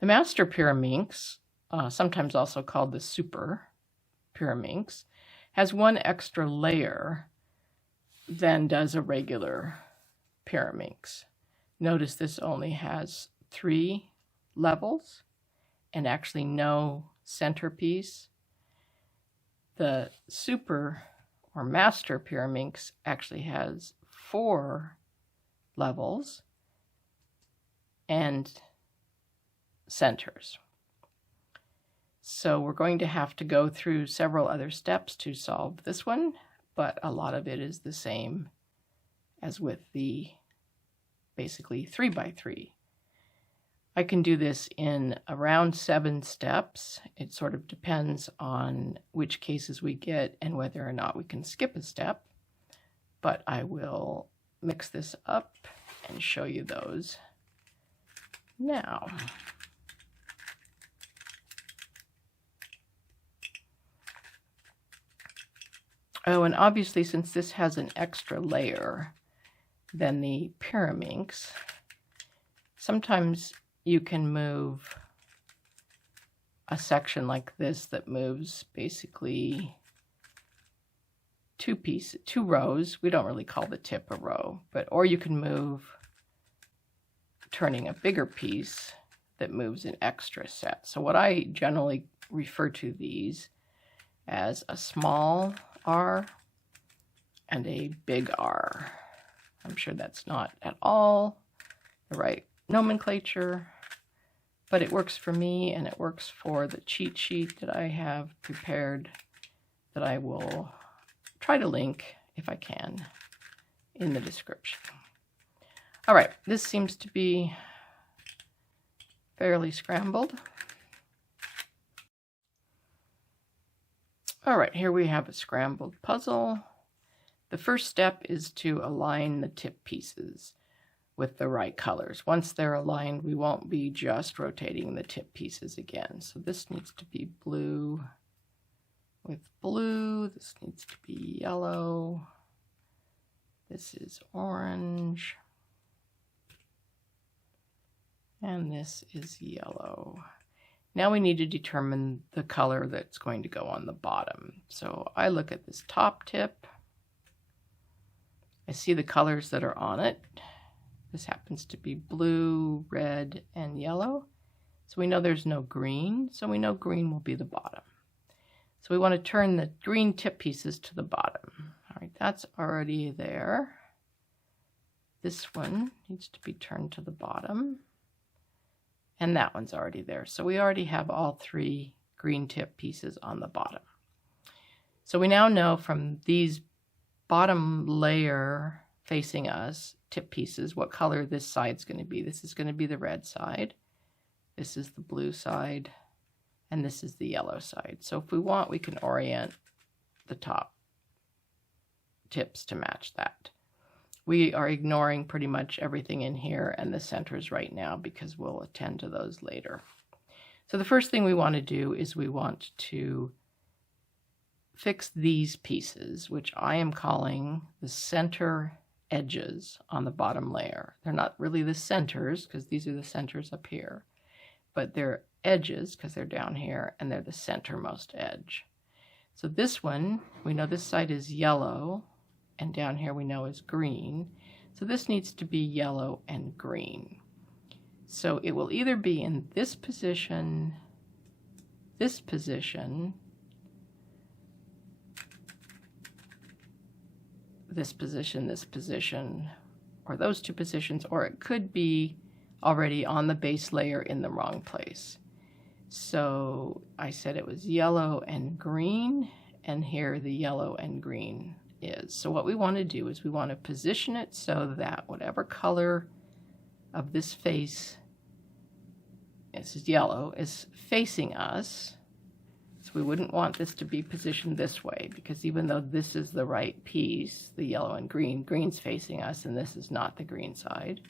The Master Pyraminx, sometimes also called the Super Pyraminx, has one extra layer than does a regular Pyraminx. Notice this only has 3 levels and actually no centerpiece. The Super or Master Pyraminx actually has 4 levels and centers. So we're going to have to go through several other steps to solve this one, but a lot of it is the same as with the basically 3x3. I can do this in around 7 steps. It sort of depends on which cases we get and whether or not we can skip a step, but I will mix this up and show you those now. Oh, and obviously since this has an extra layer than the Pyraminx, sometimes you can move a section like this that moves basically 2 rows. We don't really call the tip a row, or you can move turning a bigger piece that moves an extra set. So what I generally refer to these as a small R and a big R. I'm sure that's not at all the right nomenclature, but it works for me and it works for the cheat sheet that I have prepared that I will try to link, if I can, in the description. All right, this seems to be fairly scrambled. All right, here we have a scrambled puzzle. The first step is to align the tip pieces with the right colors. Once they're aligned, we won't be just rotating the tip pieces again. So this needs to be blue with blue. This needs to be yellow. This is orange. And this is yellow. Now we need to determine the color that's going to go on the bottom. So I look at this top tip. I see the colors that are on it. This happens to be blue, red, and yellow. So we know there's no green, so we know green will be the bottom. So we want to turn the green tip pieces to the bottom. All right, that's already there. This one needs to be turned to the bottom. And that one's already there. So we already have all 3 green tip pieces on the bottom. So we now know from these bottom layer facing us tip pieces what color this side's going to be. This is going to be the red side. This is the blue side. And this is the yellow side. So if we want, we can orient the top tips to match that. We are ignoring pretty much everything in here and the centers right now because we'll attend to those later. So the first thing we want to do is we want to fix these pieces, which I am calling the center edges on the bottom layer. They're not really the centers because these are the centers up here, but they're edges because they're down here and they're the centermost edge. So this one, we know this side is yellow and down here we know is green. So this needs to be yellow and green. So it will either be in this position, this position, this position, this position, or those 2 positions, or it could be already on the base layer in the wrong place. So I said it was yellow and green, and here the yellow and green is. So what we want to do is we want to position it so that whatever color of this face, this is yellow, is facing us. So we wouldn't want this to be positioned this way because even though this is the right piece, the yellow and green, green's facing us and this is not the green side.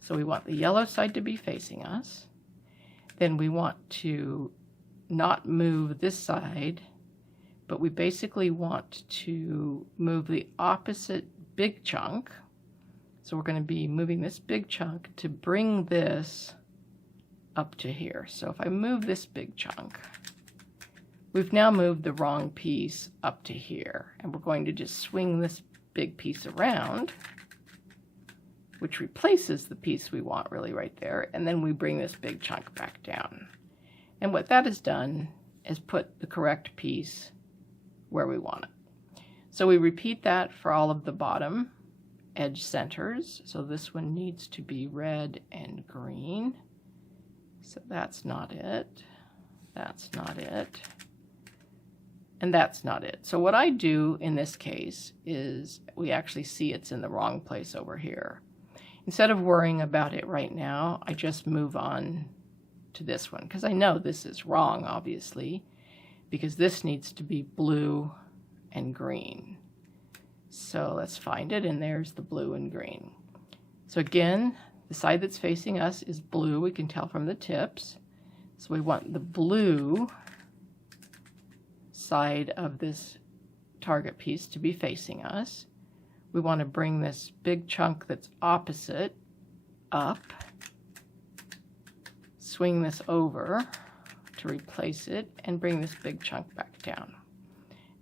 So we want the yellow side to be facing us. Then we want to not move this side, but we basically want to move the opposite big chunk. So we're going to be moving this big chunk to bring this up to here. So if I move this big chunk, we've now moved the wrong piece up to here, and we're going to just swing this big piece around, which replaces the piece we want really right there, and then we bring this big chunk back down. And what that has done is put the correct piece where we want it. So we repeat that for all of the bottom edge centers. So this one needs to be red and green. So that's not it. That's not it. And that's not it. So what I do in this case is we actually see it's in the wrong place over here. Instead of worrying about it right now, I just move on to this one, because I know this is wrong, obviously, because this needs to be blue and green. So let's find it, and there's the blue and green. So again, the side that's facing us is blue, we can tell from the tips. So we want the blue side of this target piece to be facing us. We want to bring this big chunk that's opposite up, swing this over to replace it, and bring this big chunk back down.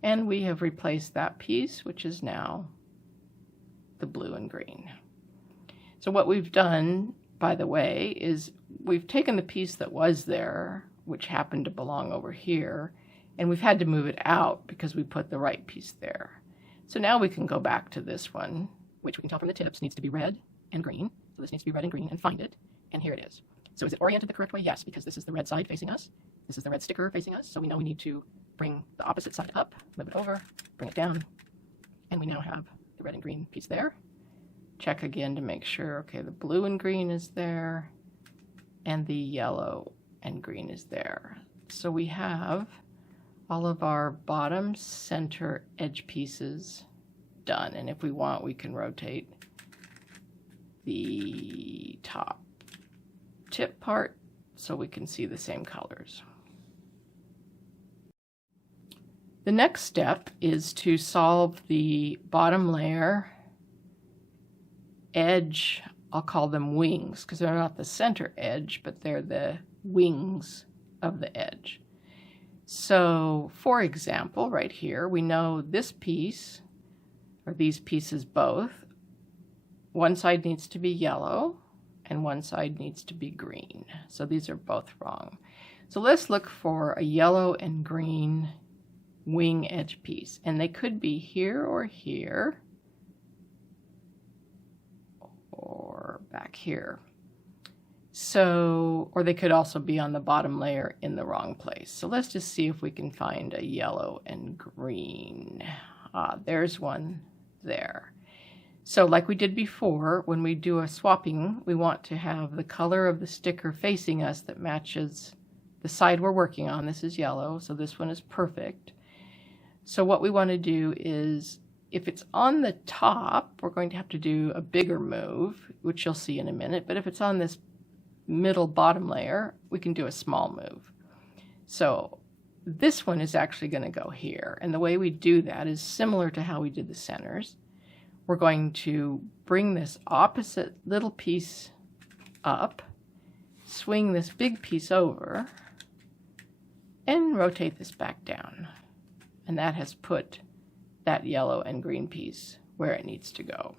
And we have replaced that piece, which is now the blue and green. So what we've done, by the way, is we've taken the piece that was there, which happened to belong over here, and we've had to move it out because we put the right piece there. So now we can go back to this one, which we can tell from the tips needs to be red and green. So this needs to be red and green, and find it, and here it is. So is it oriented the correct way? Yes, because this is the red side facing us. This is the red sticker facing us, so we know we need to bring the opposite side up, move it over, bring it down, and we now have the red and green piece there. Check again to make sure, okay, the blue and green is there, and the yellow and green is there. So we have all of our bottom center edge pieces done, and if we want, we can rotate the top tip part so we can see the same colors. The next step is to solve the bottom layer edge. I'll call them wings because they're not the center edge, but they're the wings of the edge. So for example, right here, we know this piece, or these pieces both, one side needs to be yellow and one side needs to be green. So these are both wrong. So let's look for a yellow and green wing edge piece, and they could be here or here or back here. So, or they could also be on the bottom layer in the wrong place. So let's just see if we can find a yellow and green. There's one there. So like we did before, when we do a swapping, we want to have the color of the sticker facing us that matches the side we're working on. This is yellow, so this one is perfect. So what we want to do is, if it's on the top, we're going to have to do a bigger move, which you'll see in a minute. But if it's on this middle bottom layer, we can do a small move. So this one is actually going to go here. And the way we do that is similar to how we did the centers. We're going to bring this opposite little piece up, swing this big piece over, and rotate this back down. And that has put that yellow and green piece where it needs to go.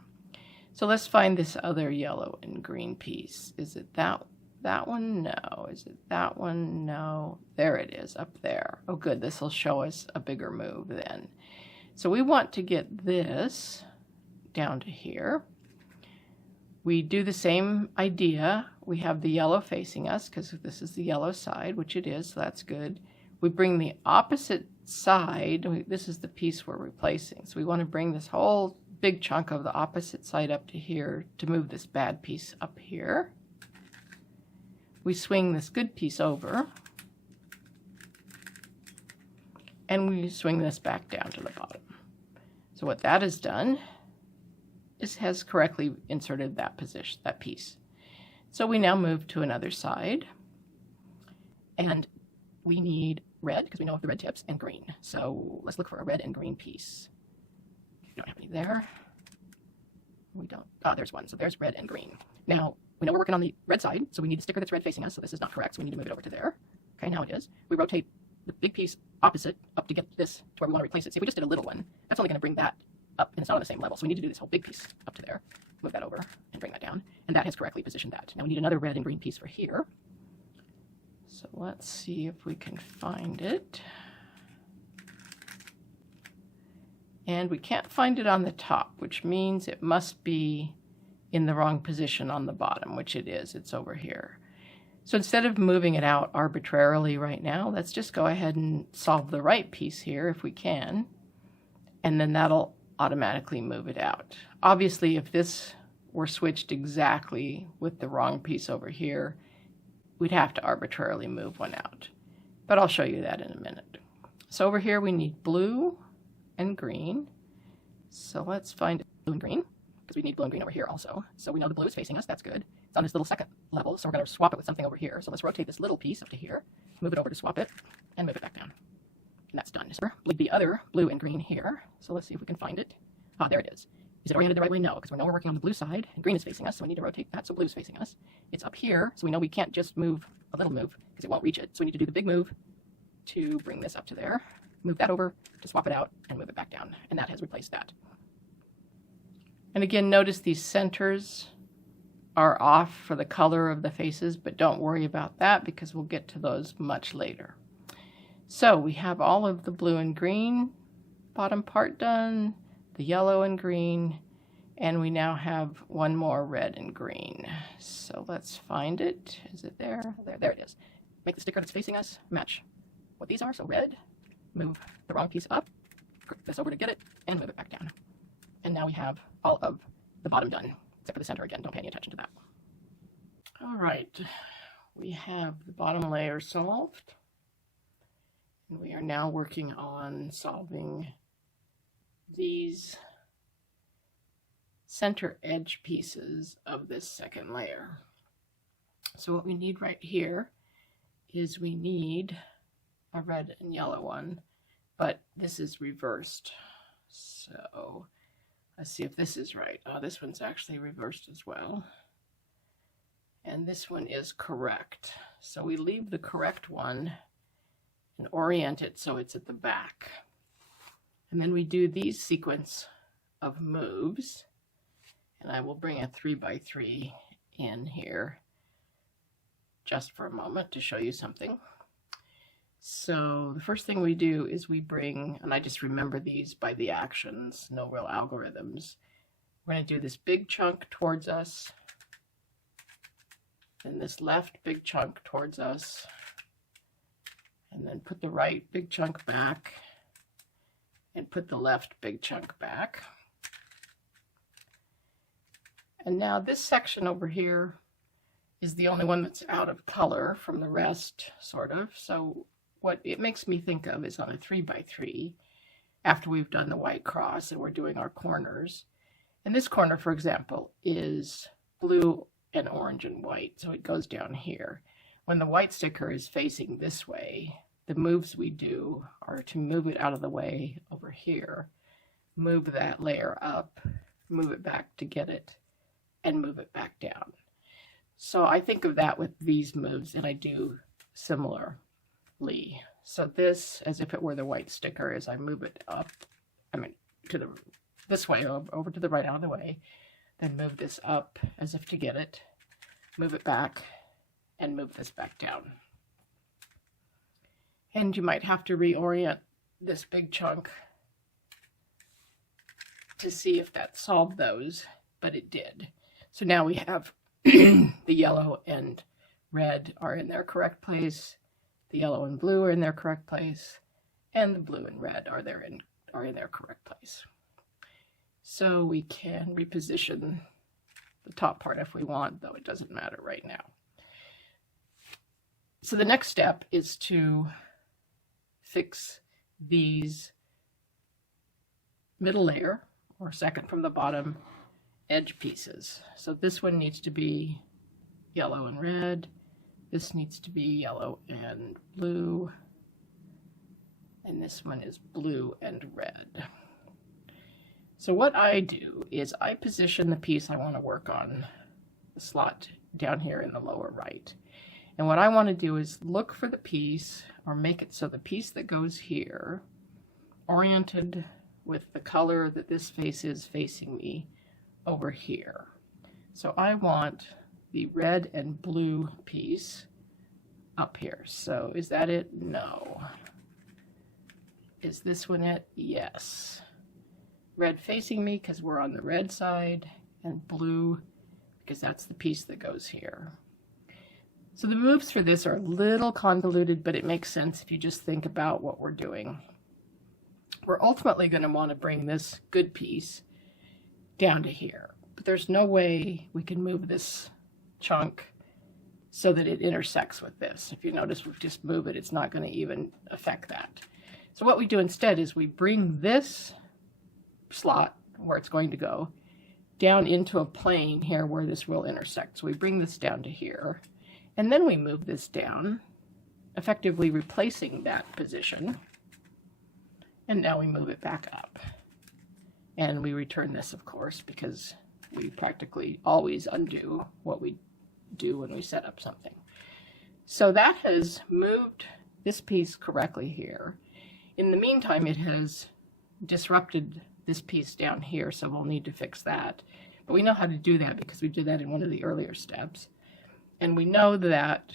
So let's find this other yellow and green piece. Is it that one? No. Is it that one? No. There it is, up there. Oh good, this will show us a bigger move then. So we want to get this down to here. We do the same idea. We have the yellow facing us because this is the yellow side, which it is, so that's good. We bring the opposite side, this is the piece we're replacing, so we want to bring this whole big chunk of the opposite side up to here to move this bad piece up here. We swing this good piece over, and we swing this back down to the bottom. So what that has done is has correctly inserted that position, that piece. So we now move to another side, and we need red because we know of the red tips, and green. So let's look for a red and green piece. We don't have any there. We don't, there's one. So there's red and green. Now, we know we're working on the red side, so we need a sticker that's red facing us, so this is not correct, so we need to move it over to there. Okay, now it is. We rotate the big piece opposite up to get this to where we want to replace it. See, if we just did a little one, that's only going to bring that up, and it's not on the same level, so we need to do this whole big piece up to there. Move that over and bring that down, and that has correctly positioned that. Now we need another red and green piece for here. So let's see if we can find it. And we can't find it on the top, which means it must be in the wrong position on the bottom, which it is. It's over here. So instead of moving it out arbitrarily right now, let's just go ahead and solve the right piece here if we can, and then that'll automatically move it out. Obviously, if this were switched exactly with the wrong piece over here, we'd have to arbitrarily move one out. But I'll show you that in a minute. So over here we need blue and green. So let's find blue and green, because we need blue and green over here also. So we know the blue is facing us, that's good. It's on this little second level, so we're going to swap it with something over here. So let's rotate this little piece up to here, move it over to swap it, and move it back down. And that's done. So leave the other blue and green here. So let's see if we can find it. Ah, there it is. Is it oriented the right way? No, because we know we're working on the blue side, and green is facing us, so we need to rotate that so blue is facing us. It's up here, so we know we can't just move a little move, because it won't reach it. So we need to do the big move to bring this up to there, move that over to swap it out, and move it back down. And that has replaced that. And again, notice these centers are off for the color of the faces, but don't worry about that because we'll get to those much later. So we have all of the blue and green bottom part done, the yellow and green, and we now have one more red and green. So let's find it. Is it there? There it is. Make the sticker that's facing us match what these are. So red, move the wrong piece up, click this over to get it, and move it back down. And now we have all of the bottom done, except for the center again. Don't pay any attention to that. All right, we have the bottom layer solved. And we are now working on solving these center edge pieces of this second layer. So what we need right here is we need a red and yellow one, but this is reversed. So let's see if this is right. Oh, this one's actually reversed as well. And this one is correct. So we leave the correct one and orient it so it's at the back. And then we do these sequence of moves. And I will bring a 3x3 in here just for a moment to show you something. So the first thing we do is we bring, and I just remember these by the actions, no real algorithms. We're going to do this big chunk towards us, and this left big chunk towards us, and then put the right big chunk back, and put the left big chunk back. And now this section over here is the only one that's out of color from the rest, sort of. So what it makes me think of is on a 3x3, after we've done the white cross and we're doing our corners. And this corner, for example, is blue and orange and white, so it goes down here. When the white sticker is facing this way, the moves we do are to move it out of the way over here, move that layer up, move it back to get it, and move it back down. So I think of that with these moves, and I do similarly. So this, as if it were the white sticker, as I move it up, to this way, over to the right, out of the way, then move this up as if to get it, move it back, and move this back down. And you might have to reorient this big chunk to see if that solved those, but it did. So now we have the yellow and red are in their correct place, the yellow and blue are in their correct place, and the blue and red are in their correct place. So we can reposition the top part if we want, though it doesn't matter right now. So the next step is to fix these middle layer, or second from the bottom, edge pieces. So this one needs to be yellow and red. This needs to be yellow and blue. And this one is blue and red. So what I do is I position the piece I want to work on, the slot down here in the lower right. And what I want to do is look for the piece, or make it so the piece that goes here, oriented with the color that this face is facing me over here. So I want the red and blue piece up here. So is that it? No. Is this one it? Yes. Red facing me because we're on the red side, and blue because that's the piece that goes here. So the moves for this are a little convoluted, but it makes sense if you just think about what we're doing. We're ultimately going to want to bring this good piece down to here, but there's no way we can move this chunk so that it intersects with this. If you notice, we just move it, it's not going to even affect that. So what we do instead is we bring this slot, where it's going to go, down into a plane here where this will intersect. So we bring this down to here, and then we move this down, effectively replacing that position. And now we move it back up. And we return this, of course, because we practically always undo what we do when we set up something. So that has moved this piece correctly here. In the meantime, it has disrupted this piece down here, so we'll need to fix that. But we know how to do that because we did that in one of the earlier steps. And we know that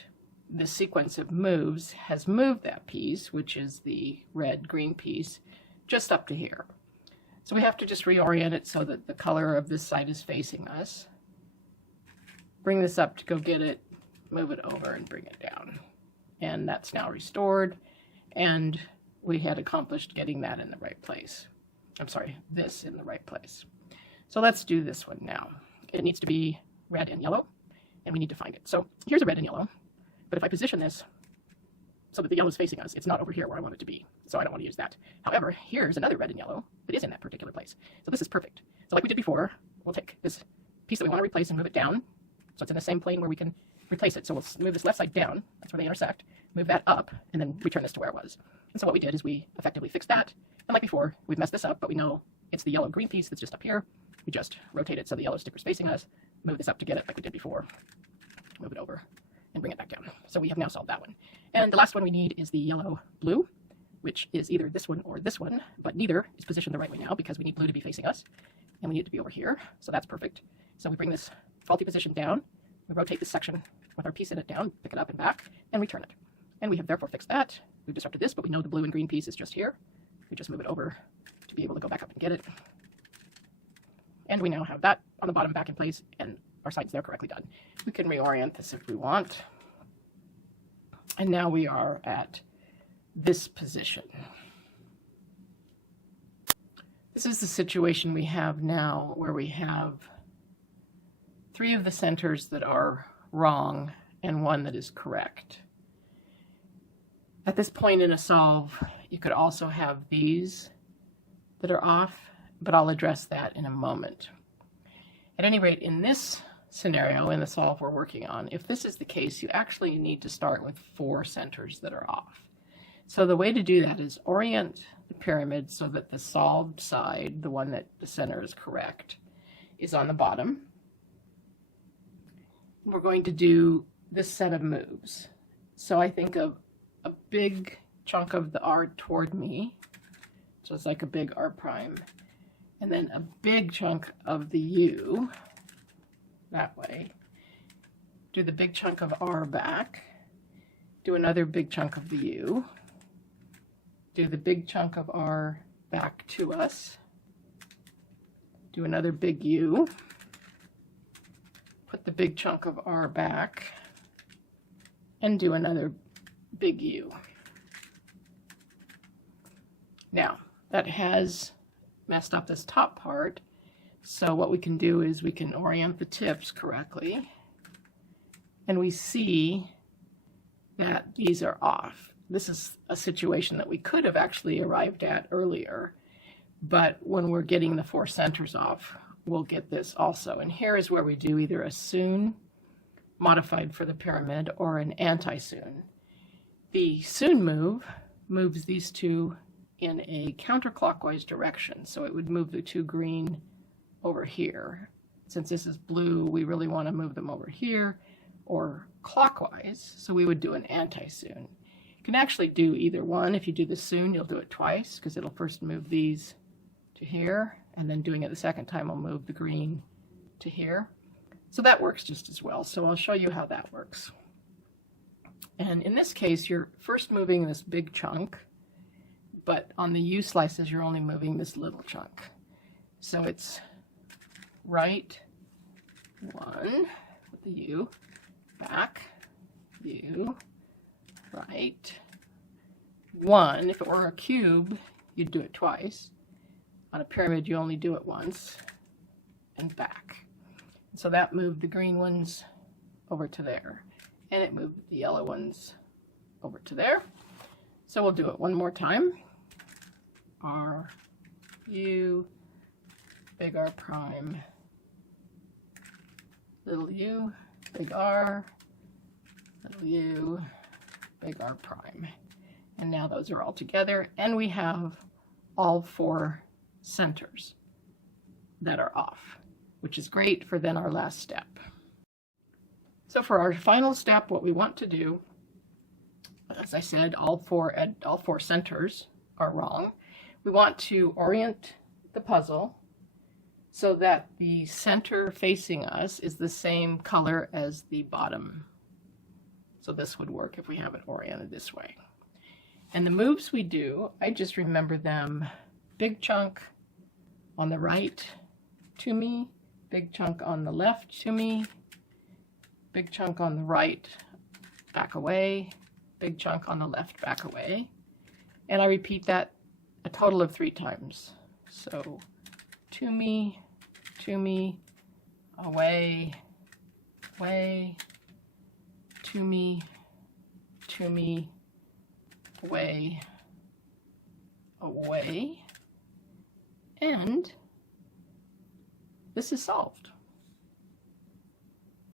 the sequence of moves has moved that piece, which is the red-green piece, just up to here. So we have to just reorient it so that the color of this side is facing us. Bring this up to go get it, move it over, and bring it down. And that's now restored, and we had accomplished getting that in the right place. I'm sorry, this in the right place. So let's do this one now. It needs to be red and yellow, and we need to find it. So here's a red and yellow, but if I position this so that the yellow is facing us, it's not over here where I want it to be, so I don't want to use that. However, here's another red and yellow that is in that particular place. So this is perfect. So like we did before, we'll take this piece that we want to replace and move it down, so it's in the same plane where we can replace it. So we'll move this left side down, that's where they intersect, move that up, and then return this to where it was. And so what we did is we effectively fixed that. And like before, we've messed this up, but we know it's the yellow-green piece that's just up here. We just rotate it so the yellow sticker's facing us, move this up to get it like we did before, move it over, and bring it back down. So we have now solved that one. And the last one we need is the yellow-blue, which is either this one or this one, but neither is positioned the right way now because we need blue to be facing us, and we need it to be over here, so that's perfect. So we bring this faulty position down, we rotate this section with our piece in it down, pick it up and back, and return it. And we have therefore fixed that. We've disrupted this, but we know the blue and green piece is just here. We just move it over to be able to go back up and get it. And we now have that on the bottom back in place, and our side's there correctly done. We can reorient this if we want. And now we are at this position. This is the situation we have now, where we have 3 of the centers that are wrong and 1 that is correct. At this point in a solve, you could also have these that are off, but I'll address that in a moment. At any rate, in this scenario, in the solve we're working on, if this is the case, you actually need to start with 4 centers that are off. So the way to do that is orient the pyramid so that the solved side, the one that the center is correct, is on the bottom. We're going to do this set of moves. So I think of a big chunk of the R toward me, so it's like a big R prime, and then a big chunk of the U that way. Do the big chunk of R back, do another big chunk of the U, do the big chunk of R back to us, do another big U, put the big chunk of R back, and do another big U. Now, that has messed up this top part, so what we can do is we can orient the tips correctly, and we see that these are off. This is a situation that we could have actually arrived at earlier, but when we're getting the 4 centers off, we'll get this also. And here is where we do either a Sune modified for the pyramid or an Anti-Sune. The Sune move moves these 2 in a counterclockwise direction. So it would move the 2 green over here. Since this is blue, we really want to move them over here, or clockwise, so we would do an anti-Sune. You can actually do either one. If you do the Sune, you'll do it twice, because it'll first move these to here, and then doing it the second time will move the green to here. So that works just as well. So I'll show you how that works. And in this case, you're first moving this big chunk, but on the U slices, you're only moving this little chunk. So it's right 1 with the U, back, U, right, 1. If it were a cube, you'd do it twice. On a pyramid, you only do it once, and back. So that moved the green ones over to there, and it moved the yellow ones over to there. So we'll do it one more time. R, U, big R prime, little u, big R, little u, big R prime. And now those are all together, and we have all 4 centers that are off, which is great for then our last step. So for our final step, what we want to do, as I said, all four centers are wrong. We want to orient the puzzle so that the center facing us is the same color as the bottom. So this would work if we have it oriented this way. And the moves we do, I just remember them: big chunk on the right to me, big chunk on the left to me, big chunk on the right, back away, big chunk on the left, back away. And I repeat that a total of 3 times. So to me, away, away, to me, away, away, and this is solved.